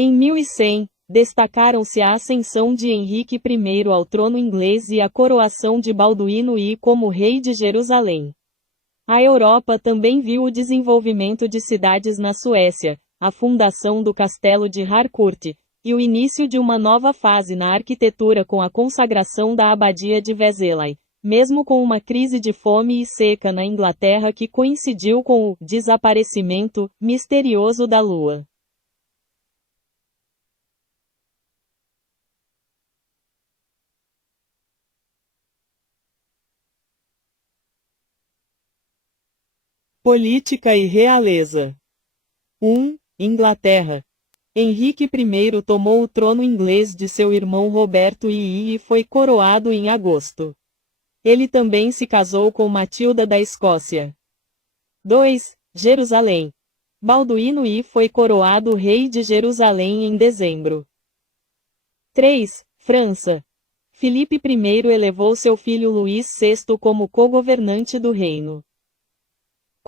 Em 1100, destacaram-se a ascensão de Henrique I ao trono inglês e a coroação de Balduíno I como rei de Jerusalém. A Europa também viu o desenvolvimento de cidades na Suécia, a fundação do castelo de Harcourt, e o início de uma nova fase na arquitetura com a consagração da abadia de Vézelay, mesmo com uma crise de fome e seca na Inglaterra que coincidiu com o desaparecimento misterioso da Lua. Política e realeza. 1. Inglaterra. Henrique I tomou o trono inglês de seu irmão Roberto II e foi coroado em agosto. Ele também se casou com Matilda da Escócia. 2. Jerusalém. Balduíno I foi coroado rei de Jerusalém em dezembro. 3. França. Filipe I elevou seu filho Luís VI como co-governante do reino.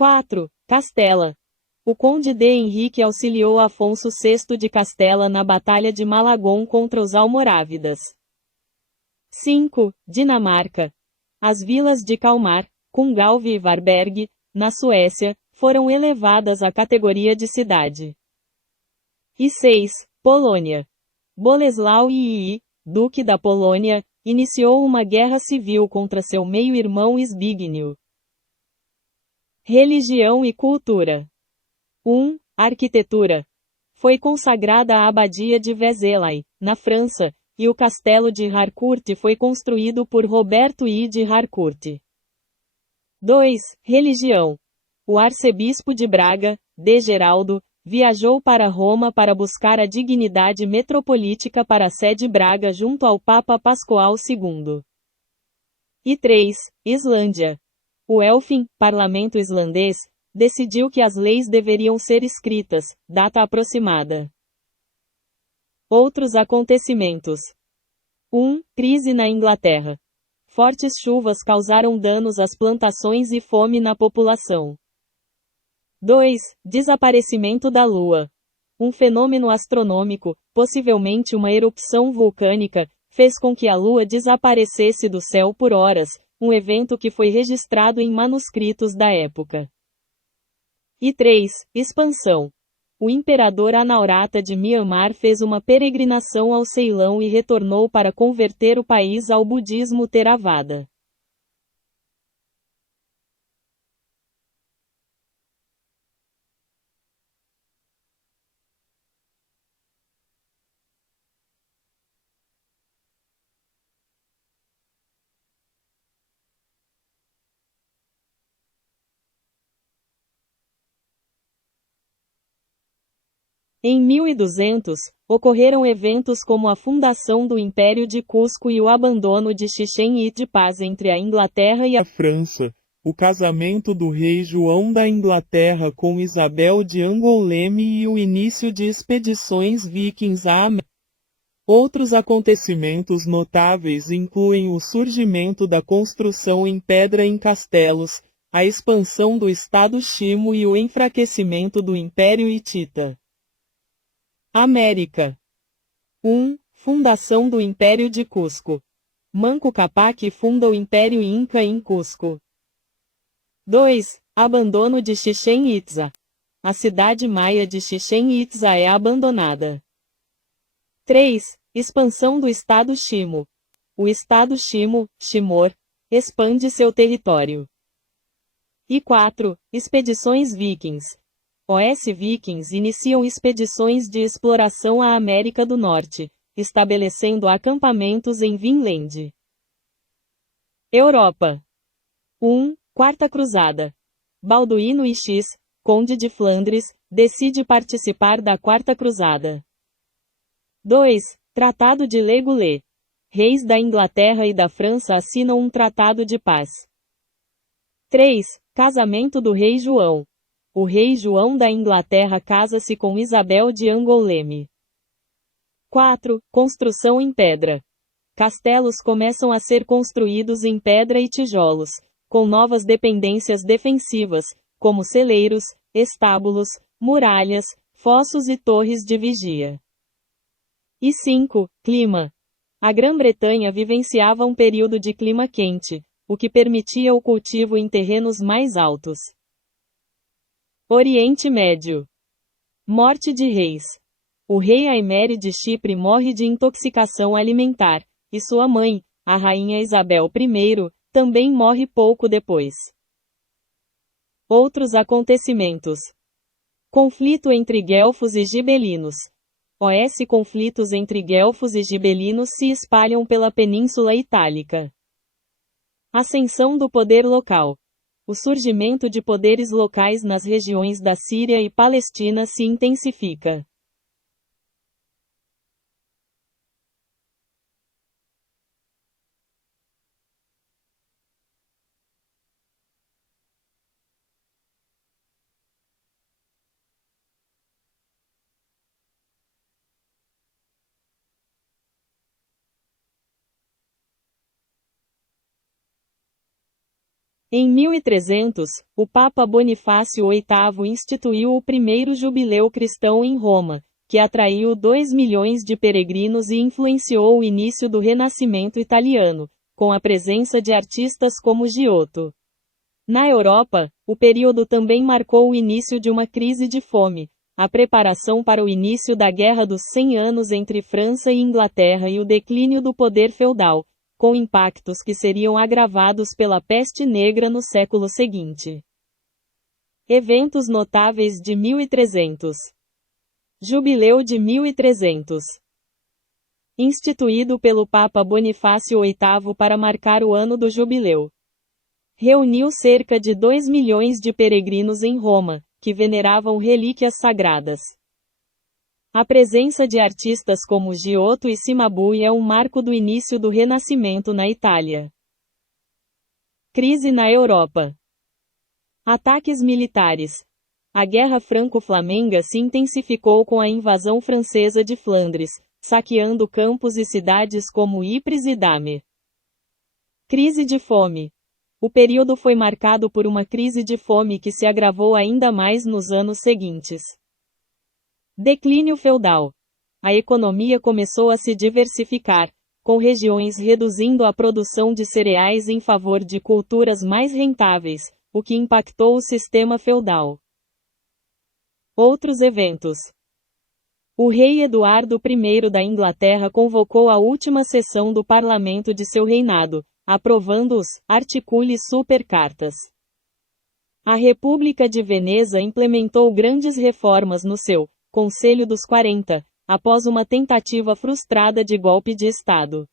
4. Castela. O conde de Henrique auxiliou Afonso VI de Castela na Batalha de Malagon contra os almorávidas. 5. Dinamarca. As vilas de Kalmar, Kungalv e Varberg, na Suécia, foram elevadas à categoria de cidade. E 6. Polônia. Bolesław II, duque da Polônia, iniciou uma guerra civil contra seu meio-irmão Zbigniew. Religião e cultura. 1. Arquitetura. Foi consagrada a abadia de Vézelay, na França, e o castelo de Harcourt foi construído por Roberto I de Harcourt. 2. Religião. O arcebispo de Braga, D. Geraldo, viajou para Roma para buscar a dignidade metropolítica para a sede Braga junto ao Papa Pascoal II. E 3. Islândia. O Elfing, parlamento islandês, decidiu que as leis deveriam ser escritas, data aproximada. Outros acontecimentos. 1. Crise na Inglaterra. Fortes chuvas causaram danos às plantações e fome na população. 2. Desaparecimento da Lua. Um fenômeno astronômico, possivelmente uma erupção vulcânica, fez com que a Lua desaparecesse do céu por horas, um evento que foi registrado em manuscritos da época. E 3. Expansão. O imperador Anaurata de Myanmar fez uma peregrinação ao Ceilão e retornou para converter o país ao budismo Theravada. Em 1200, ocorreram eventos como a fundação do Império de Cusco e o abandono de Chichen Itzá entre a Inglaterra e a França, o casamento do rei João da Inglaterra com Isabel de Anguleme e o início de expedições vikings à América. Outros acontecimentos notáveis incluem o surgimento da construção em pedra em castelos, a expansão do Estado Chimo e o enfraquecimento do Império Hitita. América. 1. Fundação do Império de Cusco. Manco Cápac funda o Império Inca em Cusco. 2. Abandono de Chichen Itzá. A cidade maia de Chichen Itzá é abandonada. 3. Expansão do Estado Chimo. O Estado Chimo, Chimor, expande seu território. E 4. Expedições vikings. Os vikings iniciam expedições de exploração à América do Norte, estabelecendo acampamentos em Vinland. Europa. 1. Quarta Cruzada. Balduíno X, conde de Flandres, decide participar da Quarta Cruzada. 2. Tratado de Legulé. Reis da Inglaterra e da França assinam um tratado de paz. 3. Casamento do rei João. O rei João da Inglaterra casa-se com Isabel de Anguleme. 4. Construção em pedra. Castelos começam a ser construídos em pedra e tijolos, com novas dependências defensivas, como celeiros, estábulos, muralhas, fossos e torres de vigia. E 5. Clima. A Grã-Bretanha vivenciava um período de clima quente, o que permitia o cultivo em terrenos mais altos. Oriente Médio. Morte de reis. O rei Aimeri de Chipre morre de intoxicação alimentar, e sua mãe, a rainha Isabel I, também morre pouco depois. Outros acontecimentos. Conflito entre guelfos e gibelinos. Conflitos entre guelfos e gibelinos se espalham pela Península Itálica. Ascensão do poder local. O surgimento de poderes locais nas regiões da Síria e Palestina se intensifica. Em 1300, o Papa Bonifácio VIII instituiu o primeiro jubileu cristão em Roma, que atraiu 2 milhões de peregrinos e influenciou o início do Renascimento italiano, com a presença de artistas como Giotto. Na Europa, o período também marcou o início de uma crise de fome, a preparação para o início da Guerra dos 100 Anos entre França e Inglaterra e o declínio do poder feudal, com impactos que seriam agravados pela peste negra no século seguinte. Eventos notáveis de 1300. Jubileu de 1300. Instituído pelo Papa Bonifácio VIII para marcar o ano do jubileu. Reuniu cerca de 2 milhões de peregrinos em Roma, que veneravam relíquias sagradas. A presença de artistas como Giotto e Cimabue é um marco do início do Renascimento na Itália. Crise na Europa. Ataques militares. A Guerra Franco-Flamenga se intensificou com a invasão francesa de Flandres, saqueando campos e cidades como Ypres e Damme. Crise de fome. O período foi marcado por uma crise de fome que se agravou ainda mais nos anos seguintes. Declínio feudal. A economia começou a se diversificar, com regiões reduzindo a produção de cereais em favor de culturas mais rentáveis, o que impactou o sistema feudal. Outros eventos. O rei Eduardo I da Inglaterra convocou a última sessão do parlamento de seu reinado, aprovando os Articuli Super Cartas. A República de Veneza implementou grandes reformas no seu Conselho dos 40, após uma tentativa frustrada de golpe de Estado.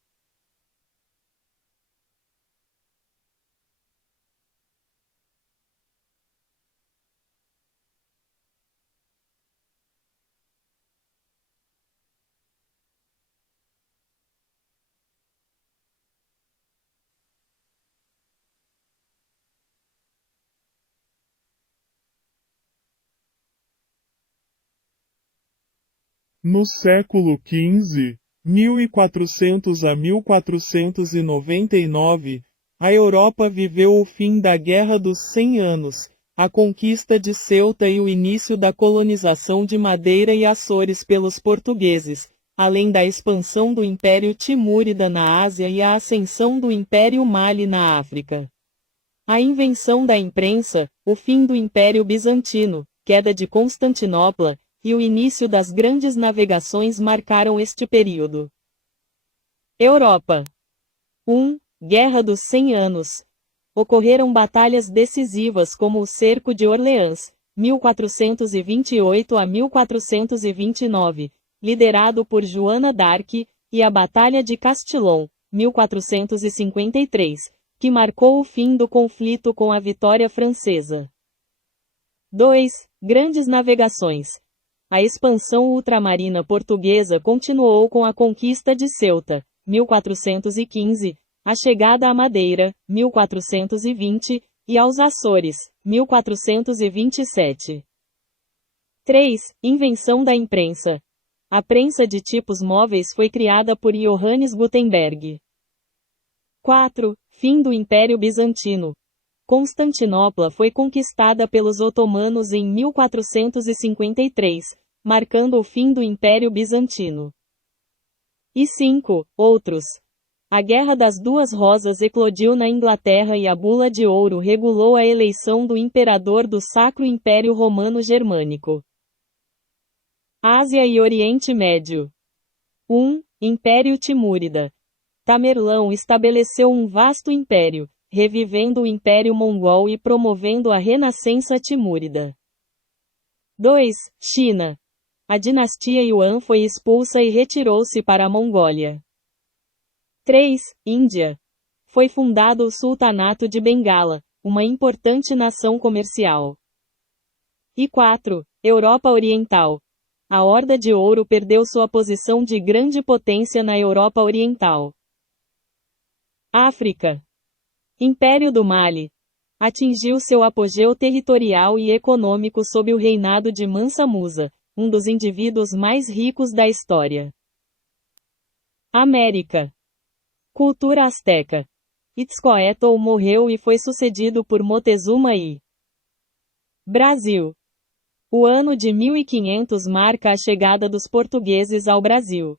No século XV, 1400 a 1499, a Europa viveu o fim da Guerra dos 100 Anos, a conquista de Ceuta e o início da colonização de Madeira e Açores pelos portugueses, além da expansão do Império Timúrida na Ásia e a ascensão do Império Mali na África. A invenção da imprensa, o fim do Império Bizantino, queda de Constantinopla, e o início das grandes navegações marcaram este período. Europa. 1. Guerra dos 100 Anos. Ocorreram batalhas decisivas como o Cerco de Orleans, 1428 a 1429, liderado por Joana d'Arc, e a Batalha de Castillon, 1453, que marcou o fim do conflito com a vitória francesa. 2. Grandes navegações. A expansão ultramarina portuguesa continuou com a conquista de Ceuta, 1415, a chegada à Madeira, 1420, e aos Açores, 1427. 3. Invenção da imprensa. A prensa de tipos móveis foi criada por Johannes Gutenberg. 4. Fim do Império Bizantino. Constantinopla foi conquistada pelos otomanos em 1453, marcando o fim do Império Bizantino. E 5. Outros. A Guerra das Duas Rosas eclodiu na Inglaterra e a Bula de Ouro regulou a eleição do imperador do Sacro Império Romano Germânico. Ásia e Oriente Médio. 1. Império Timúrida. Tamerlão estabeleceu um vasto império, revivendo o Império Mongol e promovendo a renascença timúrida. 2. China. A dinastia Yuan foi expulsa e retirou-se para a Mongólia. 3. Índia. Foi fundado o Sultanato de Bengala, uma importante nação comercial. E 4. Europa Oriental. A Horda de Ouro perdeu sua posição de grande potência na Europa Oriental. África. Império do Mali. Atingiu seu apogeu territorial e econômico sob o reinado de Mansa Musa, um dos indivíduos mais ricos da história. América. Cultura asteca. Itzcoatl morreu e foi sucedido por Moctezuma I. Brasil. O ano de 1500 marca a chegada dos portugueses ao Brasil.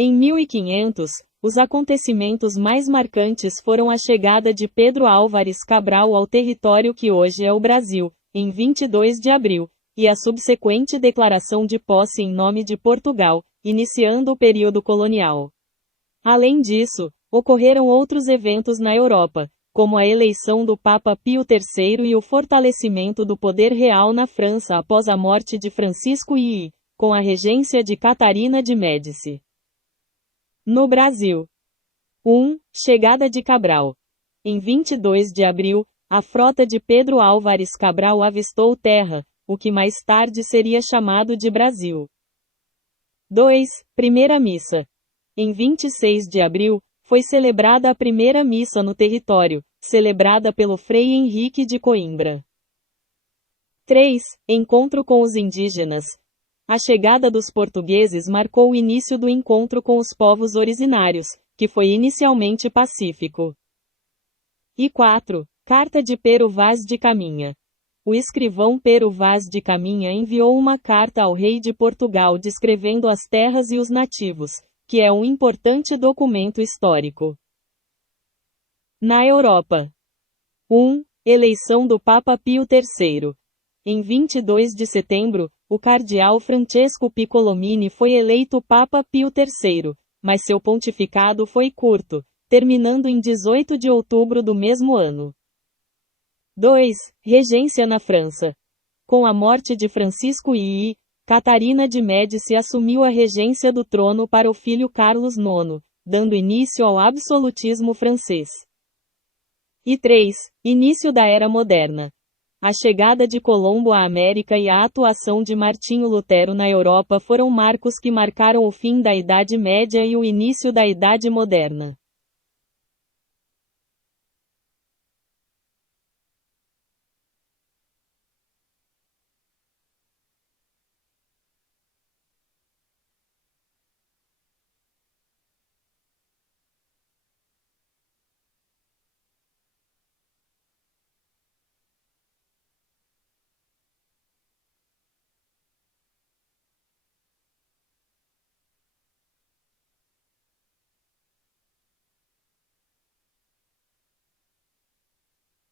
Em 1500, os acontecimentos mais marcantes foram a chegada de Pedro Álvares Cabral ao território que hoje é o Brasil, em 22 de abril, e a subsequente declaração de posse em nome de Portugal, iniciando o período colonial. Além disso, ocorreram outros eventos na Europa, como a eleição do Papa Pio III e o fortalecimento do poder real na França após a morte de Francisco I, com a regência de Catarina de Médici. No Brasil. 1. Chegada de Cabral. Em 22 de abril, a frota de Pedro Álvares Cabral avistou terra, o que mais tarde seria chamado de Brasil. 2. Primeira missa. Em 26 de abril, foi celebrada a primeira missa no território, celebrada pelo Frei Henrique de Coimbra. 3. Encontro com os indígenas. A chegada dos portugueses marcou o início do encontro com os povos originários, que foi inicialmente pacífico. E 4. Carta de Pero Vaz de Caminha. O escrivão Pero Vaz de Caminha enviou uma carta ao rei de Portugal descrevendo as terras e os nativos, que é um importante documento histórico. Na Europa. 1. Eleição do Papa Pio III. Em 22 de setembro, o cardeal Francesco Piccolomini foi eleito Papa Pio III, mas seu pontificado foi curto, terminando em 18 de outubro do mesmo ano. 2. Regência na França. Com a morte de Francisco I, Catarina de Médici assumiu a regência do trono para o filho Carlos IX, dando início ao absolutismo francês. E 3. Início da Era Moderna. A chegada de Colombo à América e a atuação de Martinho Lutero na Europa foram marcos que marcaram o fim da Idade Média e o início da Idade Moderna.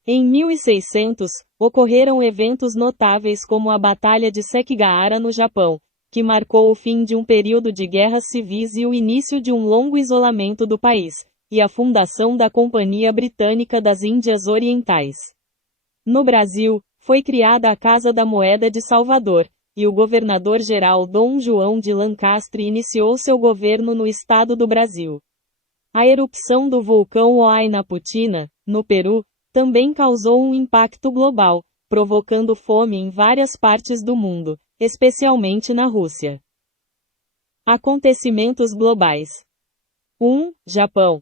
Em 1600, ocorreram eventos notáveis como a Batalha de Sekigahara no Japão, que marcou o fim de um período de guerras civis e o início de um longo isolamento do país, e a fundação da Companhia Britânica das Índias Orientais. No Brasil, foi criada a Casa da Moeda de Salvador, e o governador-geral Dom João de Lancastre iniciou seu governo no estado do Brasil. A erupção do vulcão Huayna Putina, no Peru, também causou um impacto global, provocando fome em várias partes do mundo, especialmente na Rússia. Acontecimentos globais. 1. Japão.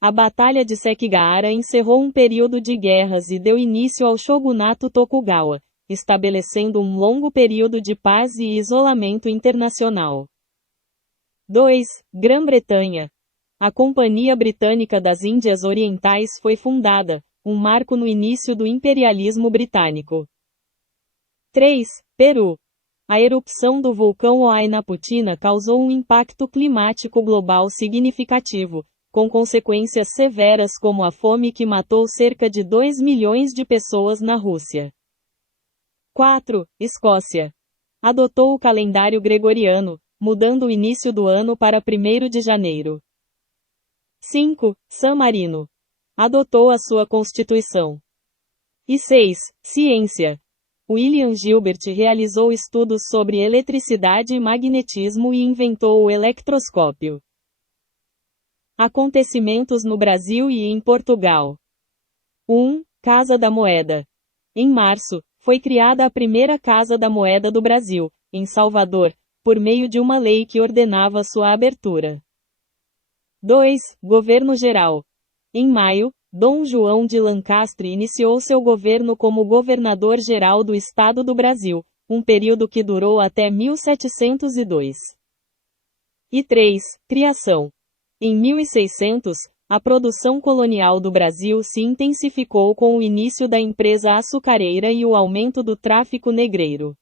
A Batalha de Sekigahara encerrou um período de guerras e deu início ao shogunato Tokugawa, estabelecendo um longo período de paz e isolamento internacional. 2. Grã-Bretanha. A Companhia Britânica das Índias Orientais foi fundada, um marco no início do imperialismo britânico. 3. Peru. A erupção do vulcão Huayna Putina causou um impacto climático global significativo, com consequências severas como a fome que matou cerca de 2 milhões de pessoas na Rússia. 4. Escócia. Adotou o calendário gregoriano, mudando o início do ano para 1º de janeiro. 5. San Marino. Adotou a sua Constituição. E 6. Ciência. William Gilbert realizou estudos sobre eletricidade e magnetismo e inventou o electroscópio. Acontecimentos no Brasil e em Portugal. 1. Casa da Moeda. Em março, foi criada a primeira Casa da Moeda do Brasil, em Salvador, por meio de uma lei que ordenava sua abertura. 2. Governo Geral. Em maio, Dom João de Lancastre iniciou seu governo como governador-geral do Estado do Brasil, um período que durou até 1702. E 3. Criação. Em 1600, a produção colonial do Brasil se intensificou com o início da empresa açucareira e o aumento do tráfico negreiro.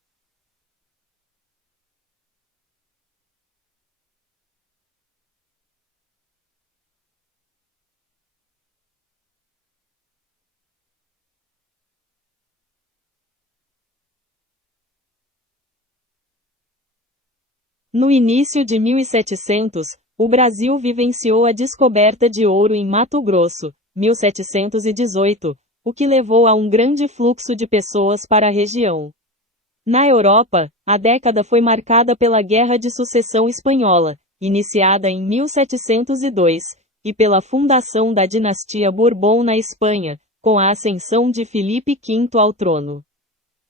No início de 1700, o Brasil vivenciou a descoberta de ouro em Mato Grosso, 1718, o que levou a um grande fluxo de pessoas para a região. Na Europa, a década foi marcada pela Guerra de Sucessão Espanhola, iniciada em 1702, e pela fundação da dinastia Bourbon na Espanha, com a ascensão de Filipe V ao trono.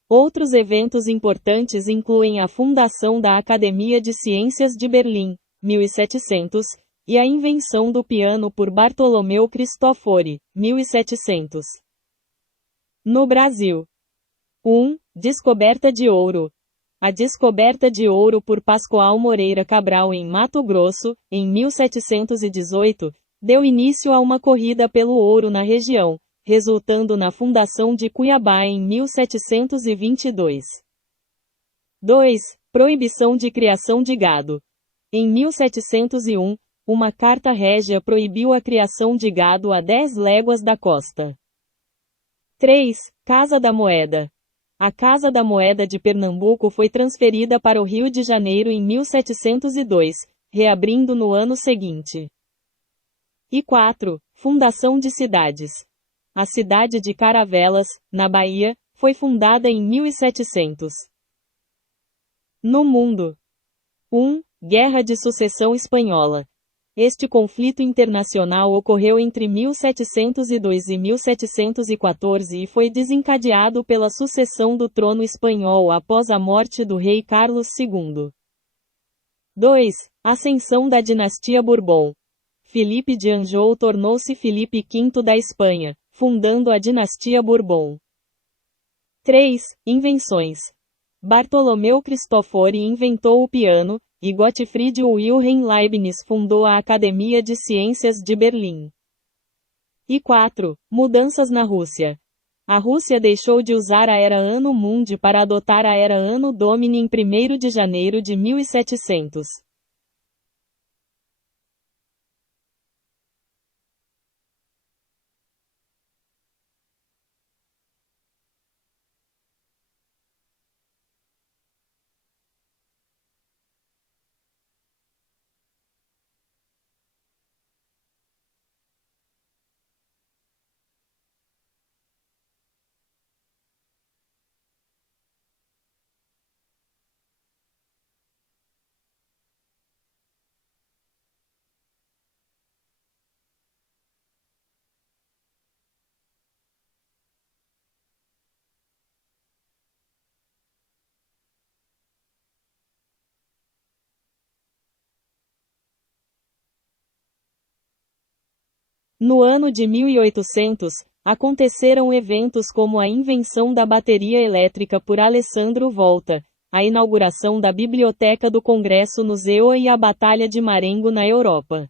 Outros eventos importantes incluem a fundação da Academia de Ciências de Berlim, 1700, e a invenção do piano por Bartolomeu Cristofori, 1700. No Brasil. 1. Descoberta de ouro. A descoberta de ouro por Pascoal Moreira Cabral em Mato Grosso, em 1718, deu início a uma corrida pelo ouro na região, resultando na fundação de Cuiabá em 1722. 2. Proibição de criação de gado. Em 1701, uma carta régia proibiu a criação de gado a 10 léguas da costa. 3. Casa da Moeda. A Casa da Moeda de Pernambuco foi transferida para o Rio de Janeiro em 1702, reabrindo no ano seguinte. E 4. Fundação de cidades. A cidade de Caravelas, na Bahia, foi fundada em 1700. No mundo. 1. Guerra de Sucessão Espanhola. Este conflito internacional ocorreu entre 1702 e 1714 e foi desencadeado pela sucessão do trono espanhol após a morte do rei Carlos II. 2. Ascensão da dinastia Bourbon. Filipe de Anjou tornou-se Filipe V da Espanha, fundando a dinastia Bourbon. 3. Invenções. Bartolomeu Cristofori inventou o piano, e Gottfried Wilhelm Leibniz fundou a Academia de Ciências de Berlim. E 4. Mudanças na Rússia. A Rússia deixou de usar a Era Anno Mundi para adotar a Era Anno Domini em 1º de janeiro de 1700. No ano de 1800, aconteceram eventos como a invenção da bateria elétrica por Alessandro Volta, a inauguração da Biblioteca do Congresso no ZEUA e a Batalha de Marengo na Europa.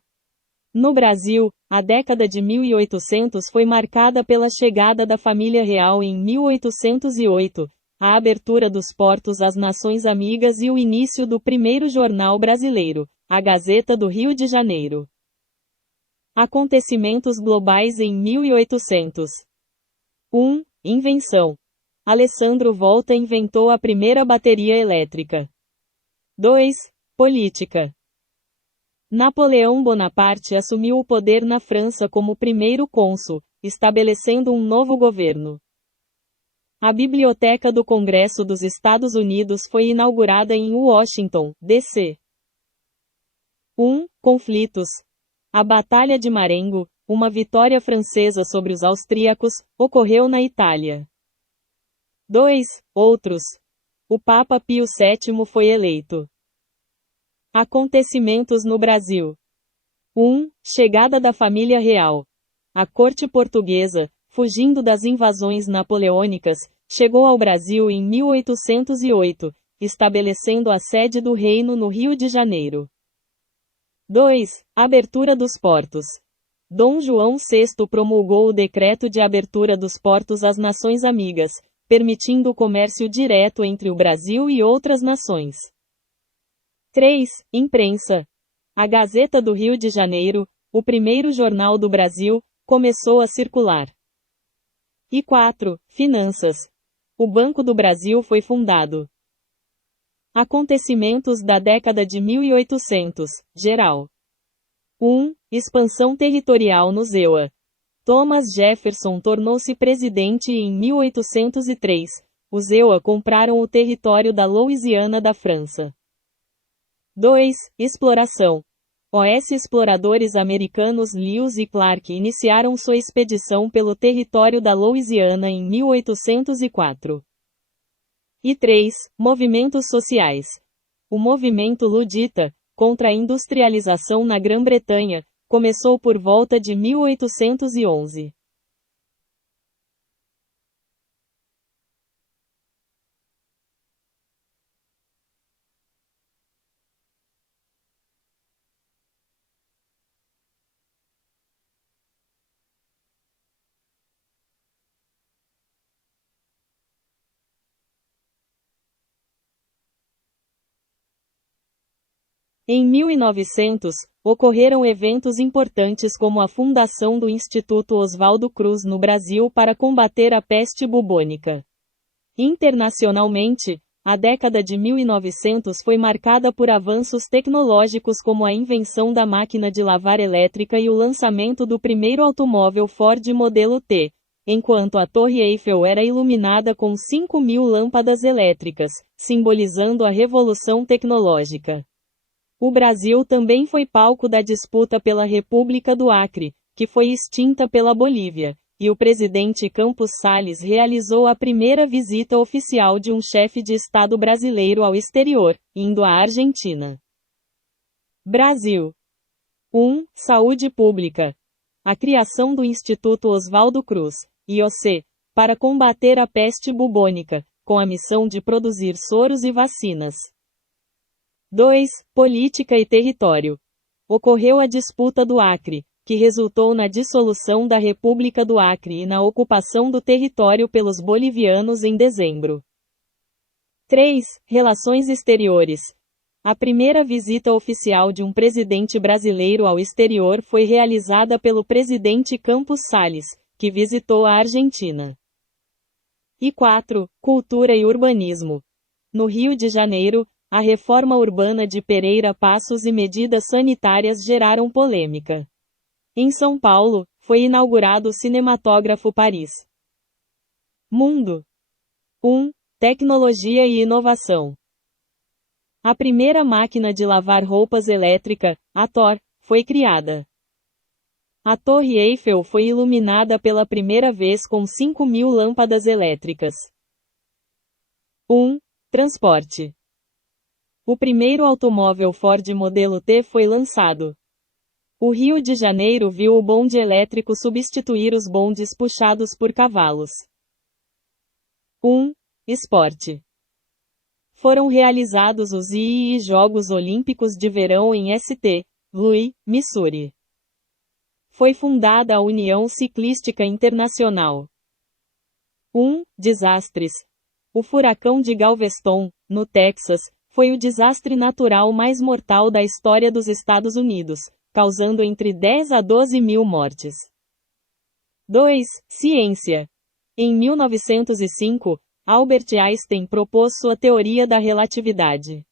No Brasil, a década de 1800 foi marcada pela chegada da família real em 1808, a abertura dos portos às nações amigas e o início do primeiro jornal brasileiro, a Gazeta do Rio de Janeiro. Acontecimentos globais em 1800. 1. Invenção. Alessandro Volta inventou a primeira bateria elétrica. 2. Política. Napoleão Bonaparte assumiu o poder na França como primeiro cônsul, estabelecendo um novo governo. A Biblioteca do Congresso dos Estados Unidos foi inaugurada em Washington, D.C. 1. Conflitos. A Batalha de Marengo, uma vitória francesa sobre os austríacos, ocorreu na Itália. 2. Outros. O Papa Pio VII foi eleito. Acontecimentos no Brasil. 1. Chegada da família real. A corte portuguesa, fugindo das invasões napoleônicas, chegou ao Brasil em 1808, estabelecendo a sede do reino no Rio de Janeiro. 2. Abertura dos portos. Dom João VI promulgou o decreto de abertura dos portos às nações amigas, permitindo o comércio direto entre o Brasil e outras nações. 3. Imprensa. A Gazeta do Rio de Janeiro, o primeiro jornal do Brasil, começou a circular. E 4. Finanças. O Banco do Brasil foi fundado. Acontecimentos da década de 1800, geral. 1. Expansão territorial no ZEUA. Thomas Jefferson tornou-se presidente em 1803. Os ZEUA compraram o território da Louisiana da França. 2. Exploração. Os exploradores americanos Lewis e Clark iniciaram sua expedição pelo território da Louisiana em 1804. E 3. Movimentos sociais. O movimento ludita, contra a industrialização na Grã-Bretanha, começou por volta de 1811. Em 1900, ocorreram eventos importantes como a fundação do Instituto Oswaldo Cruz no Brasil para combater a peste bubônica. Internacionalmente, a década de 1900 foi marcada por avanços tecnológicos como a invenção da máquina de lavar elétrica e o lançamento do primeiro automóvel Ford modelo T, enquanto a Torre Eiffel era iluminada com 5.000 lâmpadas elétricas, simbolizando a revolução tecnológica. O Brasil também foi palco da disputa pela República do Acre, que foi extinta pela Bolívia, e o presidente Campos Salles realizou a primeira visita oficial de um chefe de Estado brasileiro ao exterior, indo à Argentina. Brasil. 1. Saúde pública. A criação do Instituto Oswaldo Cruz, IOC, para combater a peste bubônica, com a missão de produzir soros e vacinas. 2. Política e território. Ocorreu a disputa do Acre, que resultou na dissolução da República do Acre e na ocupação do território pelos bolivianos em dezembro. 3. Relações exteriores. A primeira visita oficial de um presidente brasileiro ao exterior foi realizada pelo presidente Campos Salles, que visitou a Argentina. E 4. Cultura e urbanismo. No Rio de Janeiro, a reforma urbana de Pereira Passos e medidas sanitárias geraram polêmica. Em São Paulo, foi inaugurado o Cinematógrafo Paris. Mundo. 1. Tecnologia e inovação. A primeira máquina de lavar roupas elétrica, a Thor, foi criada. A Torre Eiffel foi iluminada pela primeira vez com 5.000 lâmpadas elétricas. 1. Transporte. O primeiro automóvel Ford modelo T foi lançado. O Rio de Janeiro viu o bonde elétrico substituir os bondes puxados por cavalos. 1. Esporte. Foram realizados os II Jogos Olímpicos de Verão em St. Louis, Missouri. Foi fundada a União Ciclística Internacional. 1. Desastres. O furacão de Galveston, no Texas, foi o desastre natural mais mortal da história dos Estados Unidos, causando entre 10 a 12 mil mortes. 2. Ciência. Em 1905, Albert Einstein propôs sua teoria da relatividade.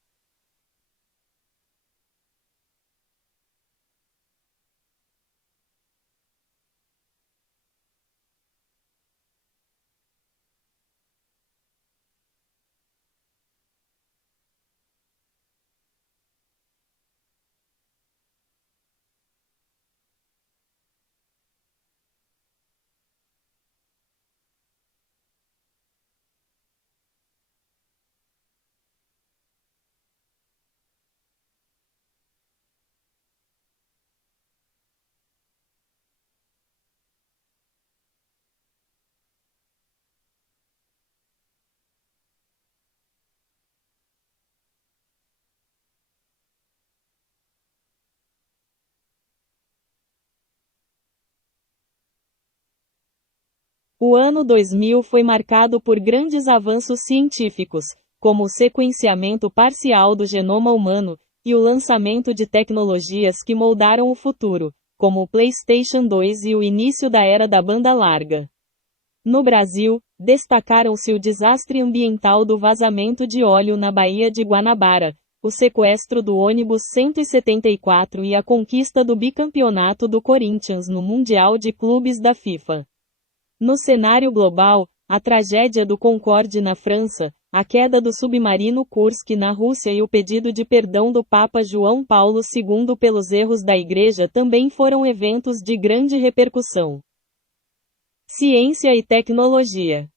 O ano 2000 foi marcado por grandes avanços científicos, como o sequenciamento parcial do genoma humano, e o lançamento de tecnologias que moldaram o futuro, como o PlayStation 2 e o início da era da banda larga. No Brasil, destacaram-se o desastre ambiental do vazamento de óleo na Baía de Guanabara, o sequestro do ônibus 174 e a conquista do bicampeonato do Corinthians no Mundial de Clubes da FIFA. No cenário global, a tragédia do Concorde na França, a queda do submarino Kursk na Rússia e o pedido de perdão do Papa João Paulo II pelos erros da Igreja também foram eventos de grande repercussão. Ciência e tecnologia.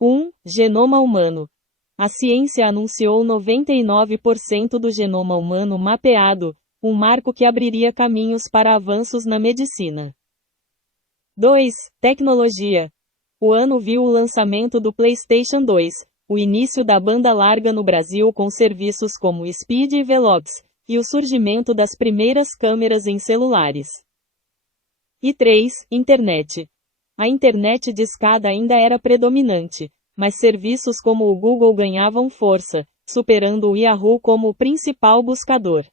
1. Genoma humano. A ciência anunciou 99% do genoma humano mapeado, um marco que abriria caminhos para avanços na medicina. 2. Tecnologia. O ano viu o lançamento do PlayStation 2, o início da banda larga no Brasil com serviços como Speed e Velox, e o surgimento das primeiras câmeras em celulares. E 3. Internet. A internet discada ainda era predominante, mas serviços como o Google ganhavam força, superando o Yahoo como o principal buscador.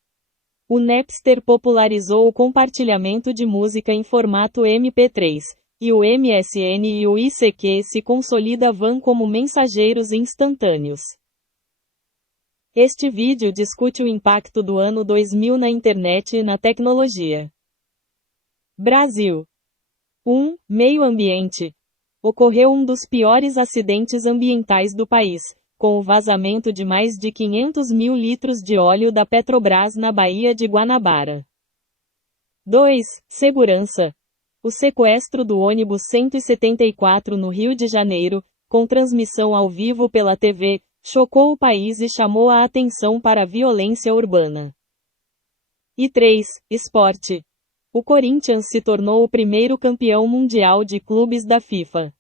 O Napster popularizou o compartilhamento de música em formato MP3, e o MSN e o ICQ se consolidavam como mensageiros instantâneos. Este vídeo discute o impacto do ano 2000 na internet e na tecnologia. Brasil. 1. Meio ambiente. Ocorreu um dos piores acidentes ambientais do país, com o vazamento de mais de 500 mil litros de óleo da Petrobras na Baía de Guanabara. 2. Segurança. O sequestro do ônibus 174 no Rio de Janeiro, com transmissão ao vivo pela TV, chocou o país e chamou a atenção para a violência urbana. E 3. Esporte. O Corinthians se tornou o primeiro campeão mundial de clubes da FIFA.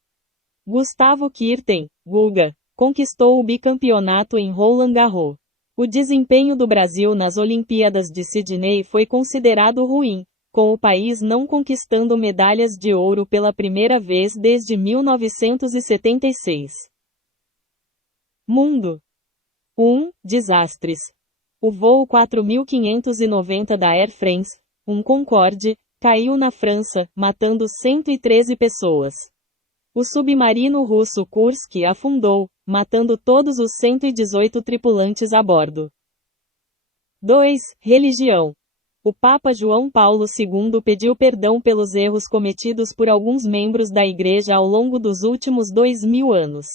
Gustavo Kuerten, Guga, conquistou o bicampeonato em Roland Garros. O desempenho do Brasil nas Olimpíadas de Sydney foi considerado ruim, com o país não conquistando medalhas de ouro pela primeira vez desde 1976. Mundo. 1. Desastres. O voo 4590 da Air France, um Concorde, caiu na França, matando 113 pessoas. O submarino russo Kursk afundou, matando todos os 118 tripulantes a bordo. 2. Religião. O Papa João Paulo II pediu perdão pelos erros cometidos por alguns membros da Igreja ao longo dos últimos 2000 anos.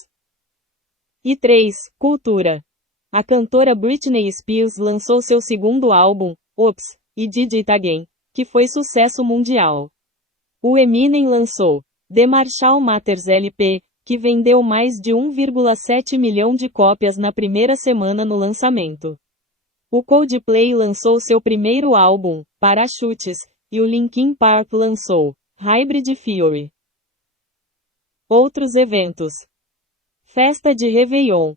E 3. Cultura. A cantora Britney Spears lançou seu segundo álbum, Oops, e Did It Again, que foi sucesso mundial. O Eminem lançou The Marshall Mathers LP, que vendeu mais de 1,7 milhão de cópias na primeira semana no lançamento. O Coldplay lançou seu primeiro álbum, Parachutes, e o Linkin Park lançou Hybrid Theory. Outros eventos. Festa de Réveillon.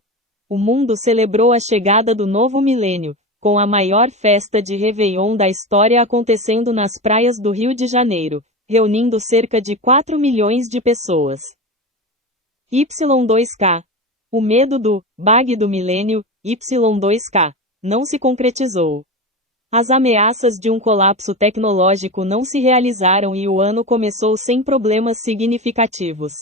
O mundo celebrou a chegada do novo milênio, com a maior festa de Réveillon da história acontecendo nas praias do Rio de Janeiro, reunindo cerca de 4 milhões de pessoas. Y2K. O medo do bug do milênio, Y2K, não se concretizou. As ameaças de um colapso tecnológico não se realizaram e o ano começou sem problemas significativos.